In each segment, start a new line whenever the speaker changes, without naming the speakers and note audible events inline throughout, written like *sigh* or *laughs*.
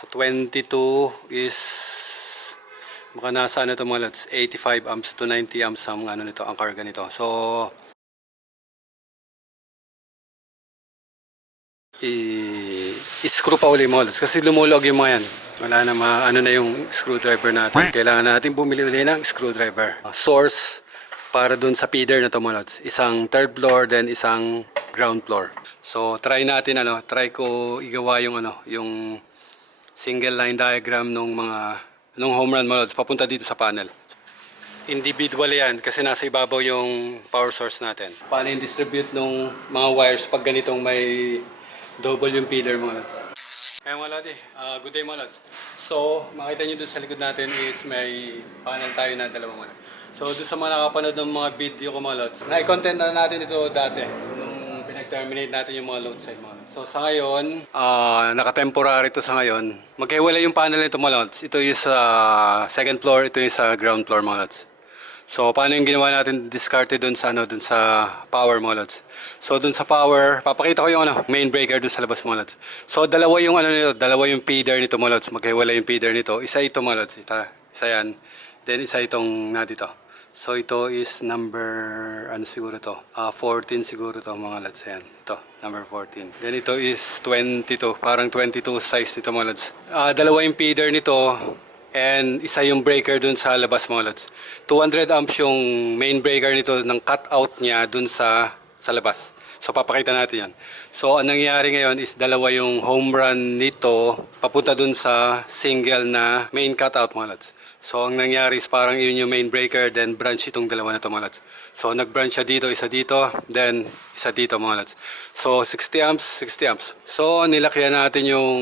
Sa 22 is baka nasa ano to mga lods, 85 amps to 90 amps ang ano nito, ang karga nito. So i-screw pa uli mga lods kasi lumulog yung mga yan. Wala na ma ano na yung screwdriver natin. Kailangan natin bumili uli ng screwdriver. Uh, source para dun sa feeder na to mga lods. Isang third floor then isang ground floor. So try natin ano, try ko igawa yung ano, yung single line diagram nung mga nung home run lods papunta dito sa panel. Individual yan kasi nasa ibabaw yung power source natin. Paano yung distribute nung mga wires pag ganitong may double yung mga lods. Kaya mga lods, uh, good day mga lods. So, makita nyo doon sa likod natin is may panel tayo na dalawang mga. So, doon sa mga nakapanood ng mga video ko mga lods, na-content na natin ito dati nung pinag-terminate natin yung mga load side mga. So, sa ngayon, ah naka-temporary to sa ngayon. Magkahiwalay yung panel nito mga lods. Ito yung sa second floor, ito yung sa ground floor mga lods. So, paano yung ginawa natin discarded dun sa, ano, dun sa power mga lods? So, dun sa power, papakita ko yung ano, main breaker dun sa labas mga lods. So, dalawa yung ano nito, dalawa yung feeder nito mga lods. Magkahiwalay yung feeder nito. Isa ito mga lods, ita, isa yan. Then, isa itong na dito. So, ito is number, ano siguro to? Ah, 14 siguro to mga lods. Yan, ito, number 14. Then, ito is 22, parang 22 size nito mga lods. Ah, dalawa yung feeder nito, And isa yung breaker dun sa labas mga lods. 200 amps yung main breaker nito ng cut out niya dun sa sa labas. So papakita natin yan. So ang nangyayari ngayon is dalawa yung home run nito papunta dun sa single na main cut out mga lods. So ang nangyari is parang yun yung main breaker then branch itong dalawa na to mga lods. So nag-branch siya dito, isa dito, then isa dito mga lods. So 60 amps, 60 amps. So nilakyan natin yung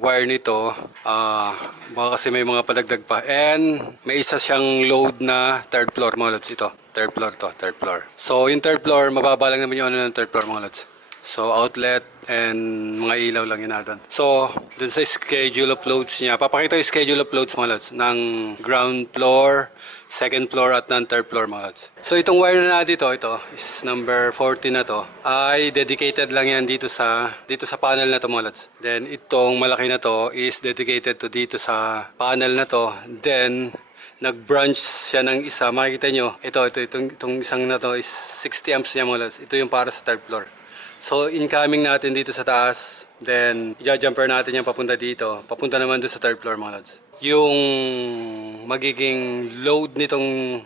wire nito. Ah, baka kasi may mga padagdag pa. And may isa siyang load na third floor mga lods ito. Third floor to, third floor. So yung third floor, mababa lang naman yung ano ng third floor mga lods. So outlet and mga ilaw lang yun natin. So dun sa schedule of loads niya, papakita yung schedule of loads mga lods ng ground floor, second floor at ng third floor mga lods. So itong wire na dito, ito is number 40 na to, ay dedicated lang yan dito sa dito sa panel na to mga lods. Then itong malaki na to is dedicated to dito sa panel na to. Then nag-branch siya ng isa. Makikita nyo, ito, ito, itong, itong isang na to is 60 amps niya mga lods. Ito yung para sa third floor. So, incoming natin dito sa taas. Then, i-jumper natin yung papunta dito. Papunta naman doon sa third floor mga lods. Yung magiging load nitong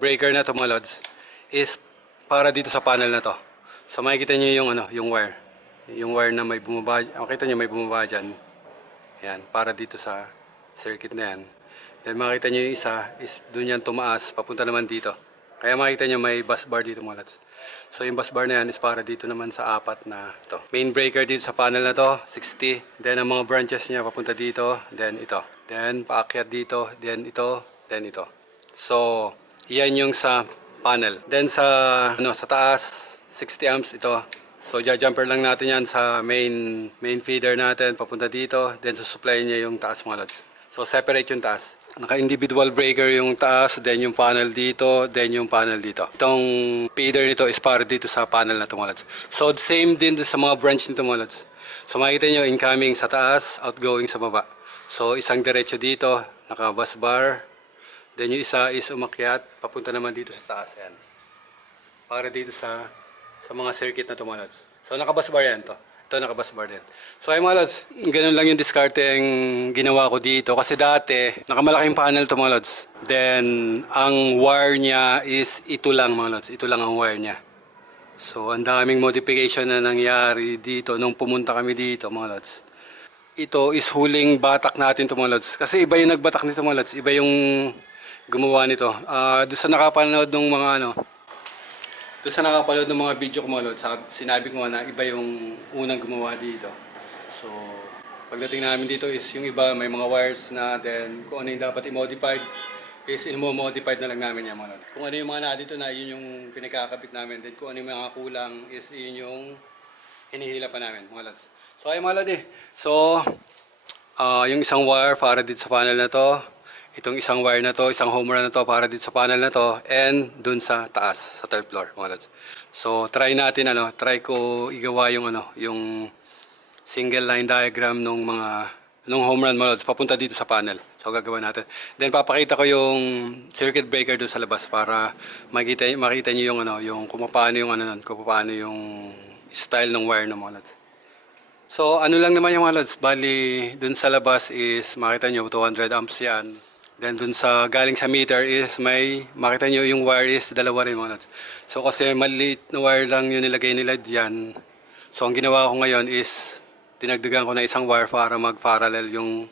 breaker na to mga lods is para dito sa panel na to. So, makikita nyo yung, ano, yung wire. Yung wire na may bumaba. Makikita nyo may bumaba dyan. Yan, para dito sa circuit na yan. Then makita nyo yung isa is doon yan tumaas, papunta naman dito. Kaya makita nyo may bus bar dito mga lods. So yung bus bar na yan is para dito naman sa apat na to. Main breaker dito sa panel na to, 60. Then ang mga branches niya papunta dito, then ito. Then paakyat dito, then ito, then ito. So yan yung sa panel. Then sa ano sa taas 60 amps ito. So ja-jumper lang natin yan sa main main feeder natin papunta dito, then supply niya yung taas mga lods. So separate yung taas. Naka-individual breaker yung taas, then yung panel dito, then yung panel dito. Itong feeder nito is para dito sa panel na tumalads. So same din sa mga branch nito tumalads. So makikita nyo incoming sa taas, outgoing sa baba. So isang diretso dito, naka-bus bar. Then yung isa is umakyat, papunta naman dito sa taas. Yan. Para dito sa sa mga circuit na tumalads. So naka-bus bar yan to. Ito naka-bus bar din. So ay mga lods, ganun lang yung discarding ginawa ko dito. Kasi dati, nakamalaking panel to mga lods. Then, ang wire niya is ito lang mga lods. Ito lang ang wire niya. So, ang daming modification na nangyari dito nung pumunta kami dito mga lods. Ito is huling batak natin to mga lods. Kasi iba yung nagbatak nito mga lods. Iba yung gumawa nito. Ah, doon sa nakapanood ng mga ano, doon sa nakapanood ng mga video ko mga sa- sinabi ko nga na iba yung unang gumawa dito. So, pagdating namin dito is yung iba may mga wires na then kung ano yung dapat i-modified is i-modified na lang namin yan mga lods. Kung ano yung mga na dito na yun yung pinagkakabit namin then kung ano yung mga kulang is yun yung hinihila pa namin mga lods. So ay mga lods eh. So, ah yung isang wire para dito sa panel na to, itong isang wire na to, isang home run na to para dito sa panel na to, and dun sa taas, sa third floor, mga lods. So, try natin, ano, try ko igawa yung, ano, yung single line diagram nung mga nung home run mga lods, papunta dito sa panel. So gagawin natin. Then papakita ko yung circuit breaker doon sa labas para makita makita niyo yung ano, yung kung paano yung ano nun, kung paano yung style ng wire ng mga lods. So ano lang naman yung mga lods, bali dun sa labas is makita nyo 200 amps yan. Then dun sa galing sa meter is may makita nyo yung wire is dalawa rin mga lods. So kasi maliit na wire lang yung nilagay nila dyan. So ang ginawa ko ngayon is dinagdagan ko na isang wire para mag-parallel yung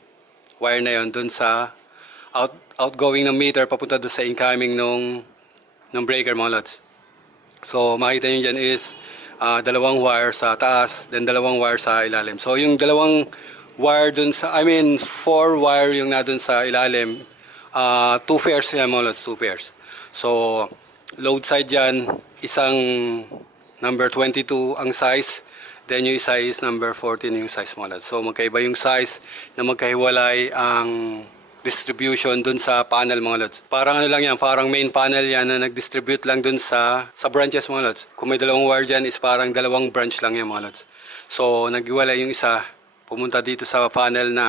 wire na yon dun sa out, outgoing ng meter papunta dun sa incoming nung, ng breaker mga lods. So makita nyo dyan is ah, dalawang wire sa taas, then dalawang wire sa ilalim. So yung dalawang wire dun sa, I mean four wire yung na dun sa ilalim, ah, two pairs yan mga lods, two pairs. So load side dyan, isang number 22 ang size, then yung isa is number 14 yung size mga lods. So magkaiba yung size na magkahiwalay ang distribution dun sa panel mga lods. Parang ano lang yan, parang main panel yan na nag-distribute lang dun sa sa branches mga lods. Kung may dalawang wire dyan is parang dalawang branch lang yan mga lods. So naghiwalay yung isa pumunta dito sa panel na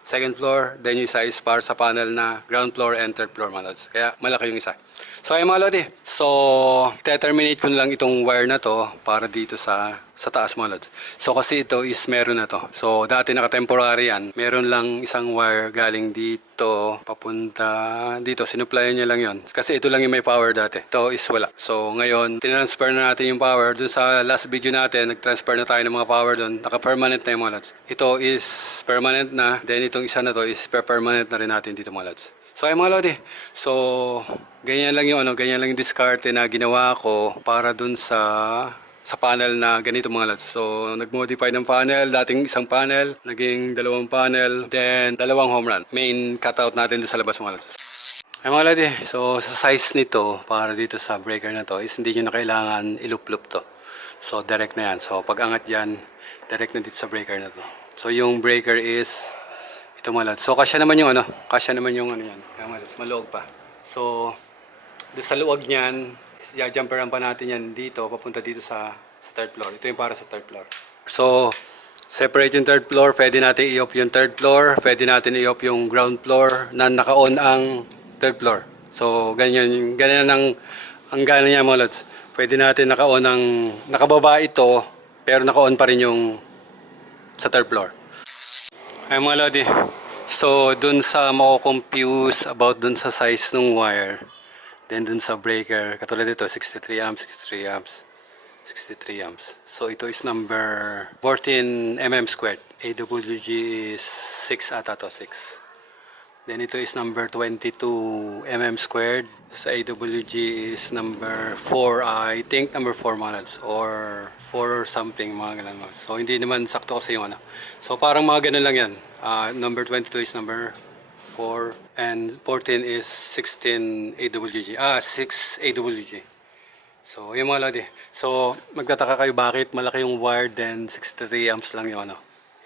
second floor, then yung isa is para sa panel na ground floor and third floor mga lods. Kaya malaki yung isa. So ayun mga lodi. So, te-terminate ko na lang itong wire na to para dito sa sa taas mga lods. So kasi ito is meron na to. So dati naka-temporary yan. Meron lang isang wire galing dito papunta dito. Sinuplayan niya lang yon. Kasi ito lang yung may power dati. Ito is wala. So ngayon, tinransfer na natin yung power. Dun sa last video natin, nag-transfer na tayo ng mga power dun. Naka-permanent na yung mga lods. Ito is permanent na. Then itong isa na to is permanent na rin natin dito mga lods. So ay mga lodi. So ganyan lang yung ano, ganyan lang yung diskarte na ginawa ko para dun sa sa panel na ganito mga lods. So nag-modify ng panel, dating isang panel, naging dalawang panel, then dalawang home run. Main cutout natin doon sa labas mga lods. Ay mga lodi, so sa size nito para dito sa breaker na to is hindi nyo na kailangan ilup-lup to. So direct na yan. So pag angat yan, direct na dito sa breaker na to. So yung breaker is ito mga lods. So kasya naman yung ano, kasya naman yung ano yan. Kaya mga lods, maluwag pa. So doon sa luwag niyan, jumperan pa natin yan dito, papunta dito sa, sa third floor. Ito yung para sa third floor. So, separate yung third floor, pwede natin i-off yung third floor, pwede natin i-off yung ground floor na naka-on ang third floor. So, ganyan, ganyan ang, ang gana niya mga lods. Pwede natin naka-on ang, nakababa ito, pero naka-on pa rin yung sa third floor. Ay mga lodi, so dun sa mako-confuse about dun sa size ng wire, then dun sa breaker, katulad dito, 63 amps, 63 amps, 63 amps. So ito is number 14 mm squared. AWG is 6 ata to, 6. Then ito is number 22 mm squared. Sa AWG is number 4, I think number 4 mga. Or 4 or something, mga ganun. So hindi naman sakto kasi yung ano. So parang mga ganun lang yan. Ah, number 22 is number 4 and 14 is 16 AWG. Ah, 6 AWG. So, yung mga lodi. So, magtataka kayo bakit malaki yung wire then 63 amps lang yung ano,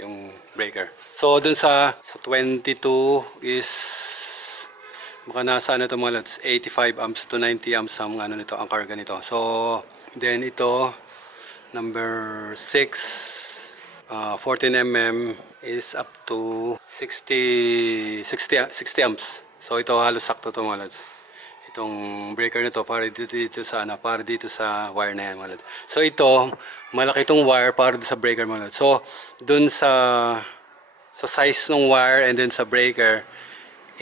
yung breaker. So, dun sa sa 22 is baka nasa ano to mga lods, 85 amps to 90 amps ang ano nito, ang karga nito. So, then ito number 6 uh, 14 mm is up to 60 60 60 amps. So, ito halos sakto to mga lods itong breaker na to para dito, dito sa ano para dito sa wire na yan mga lod. So ito malaki itong wire para sa breaker mga lod. So dun sa sa size ng wire and then sa breaker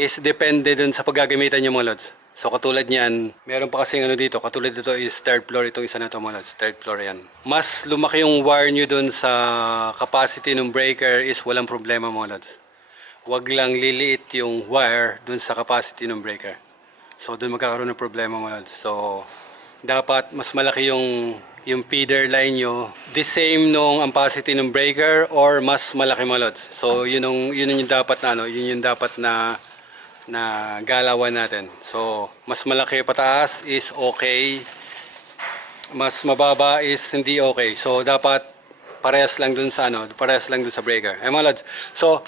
is depende dun sa paggagamitan nyo mga lods. So katulad niyan, meron pa kasing ano dito, katulad dito is third floor itong isa na to mga lods, third floor yan. Mas lumaki yung wire nyo dun sa capacity ng breaker is walang problema mga lods. Wag lang liliit yung wire dun sa capacity ng breaker. So doon magkakaroon ng problema mga lods. So dapat mas malaki yung yung feeder line nyo the same nung ampacity ng breaker or mas malaki mga lods. So yun yung yun yung dapat na ano, yun yung dapat na na galawan natin. So mas malaki pataas is okay. Mas mababa is hindi okay. So dapat parehas lang dun sa ano, parehas lang dun sa breaker. Eh mga lods. So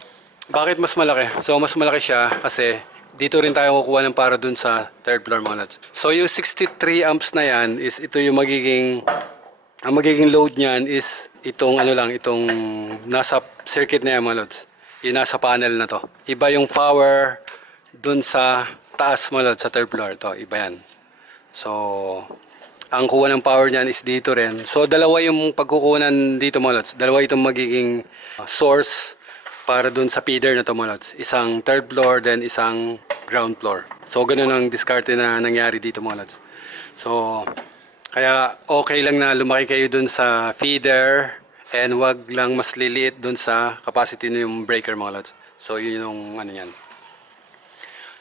bakit mas malaki? So mas malaki siya kasi dito rin tayo kukuha ng para dun sa third floor mga lods. So yung 63 amps na yan is ito yung magiging ang magiging load niyan is itong ano lang, itong nasa circuit na yan mga lods. yung nasa panel na to. Iba yung power dun sa taas mo Lods, sa third floor. To, iba yan. So, ang kuha ng power niyan is dito rin. So, dalawa yung pagkukunan dito mo Lods. Dalawa itong magiging uh, source para dun sa feeder na to mo Lods. Isang third floor, then isang ground floor. So, ganun ang diskarte na nangyari dito mo Lods. So, kaya okay lang na lumaki kayo dun sa feeder and wag lang mas liliit dun sa capacity ng breaker mga lods. So yun yung ano yan.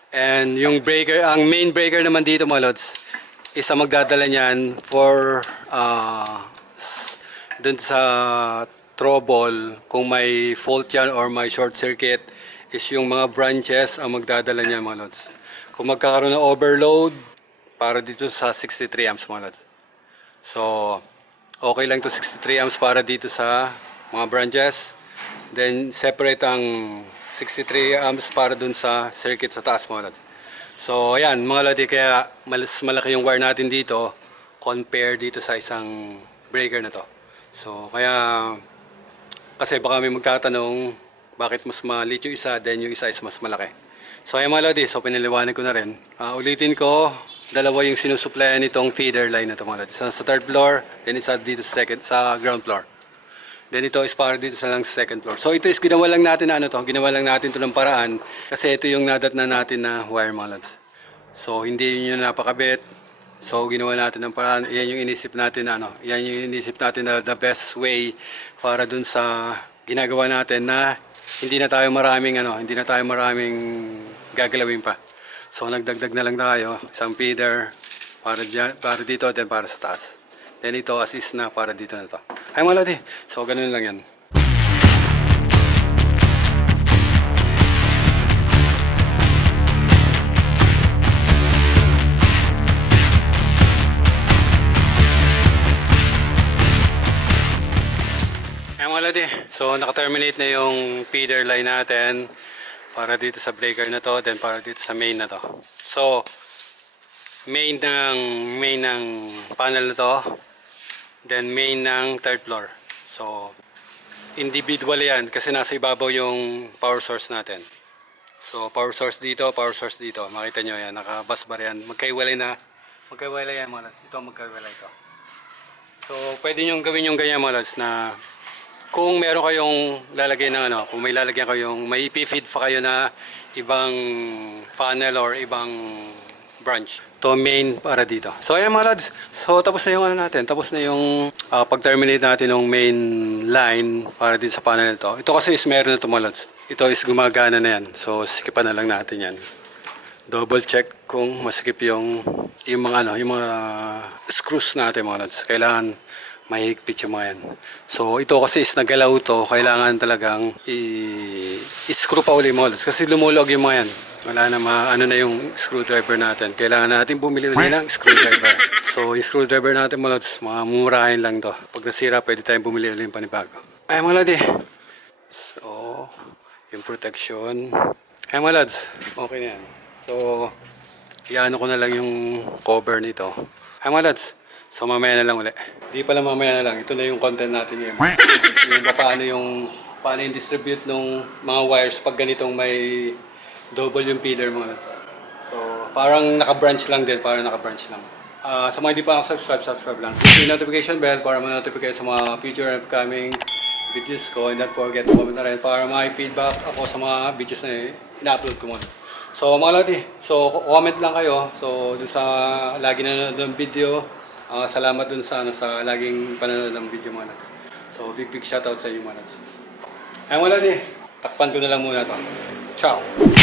And yung breaker, ang main breaker naman dito mga lods, isa magdadala niyan for uh, dun sa trouble kung may fault yan or may short circuit is yung mga branches ang magdadala niya mga lods. Kung magkakaroon ng overload, para dito sa 63 amps mga lods. So, okay lang to 63 amps para dito sa mga branches. Then, separate ang 63 amps para dun sa circuit sa taas lods. So, ayan mga lodi, kaya mas malaki yung wire natin dito compare dito sa isang breaker na to. So, kaya kasi baka may magtatanong bakit mas maliit yung isa then yung isa is mas malaki. So ayan mga lodi, so pinaliwanag ko na rin. Ah, ulitin ko, dalawa yung sinusuplayan nitong feeder line na ito mga lodi. Isa sa third floor, then isa dito sa second sa ground floor. Then ito is para dito sa lang second floor. So ito is ginawa lang natin na ano to, ginawa lang natin to ng paraan kasi ito yung nadat na natin na wire lods. So hindi yun yung napakabit. So ginawa natin ng paraan, yan yung inisip natin na ano, yan yung inisip natin na the best way para dun sa ginagawa natin na hindi na tayo maraming ano, hindi na tayo maraming gagalawin pa. So nagdagdag na lang tayo, isang feeder para dyan, para dito then para sa taas. Then ito assist na para dito na to. Ay mga lodi. So ganun lang yan. Lodi. So naka-terminate na yung feeder line natin para dito sa breaker na to then para dito sa main na to. So main ng main ng panel na to then main ng third floor. So, individual yan kasi nasa ibabaw yung power source natin. So, power source dito, power source dito. Makita nyo yan, naka-bus bar yan. Magkaiwalay na, magkaiwalay yan mga lads. Ito, magkaiwalay ito. So, pwede nyo gawin yung ganyan mga lads na kung meron kayong lalagay ng ano, kung may lalagyan kayong, may ipifeed pa kayo na ibang funnel or ibang branch to main para dito. So ayan mga lads, so tapos na yung ano natin, tapos na yung ah, pag-terminate natin ng main line para dito sa panel nito. Ito kasi is meron na ito mga lads. Ito is gumagana na yan. So sikipan na lang natin yan. Double check kung masikip yung yung mga ano, yung mga screws natin mga lads. Kailangan mahigpit yung mga yan. So ito kasi is nagalaw to, kailangan talagang i-screw pa uli lads. Kasi lumulog yung mga yan. Wala na ma, ano na yung screwdriver natin. Kailangan natin bumili uli ng screwdriver. So yung screwdriver natin mga lads, mga mumurahin lang to. Pag nasira, pwede tayong bumili uli ng panibago. Ay mga lads eh. So, yung protection. Ay mga lads, okay na yan. So, iano ko na lang yung cover nito. Ay mga lads, so mamaya na lang uli. Di pala mamaya na lang, ito na yung content natin ngayon. *laughs* yung paano yung paano yung distribute ng mga wires pag ganitong may double yung feeder lads. So, parang naka-branch lang din, parang naka-branch lang. Ah, sa mga hindi pa subscribe, subscribe lang. Hit yung notification bell para ma-notify kayo sa mga future and upcoming videos ko. And don't forget to comment na rin para may feedback ako sa mga videos na ina-upload ko muna. So mga lati, so comment lang kayo. So dun sa lagi nanonood ng video, ah, salamat dun sa, ano, sa laging panonood ng video mga lads. So big big shoutout sa inyo mga lads. Ay mga lati, takpan ko na lang muna to. Ciao!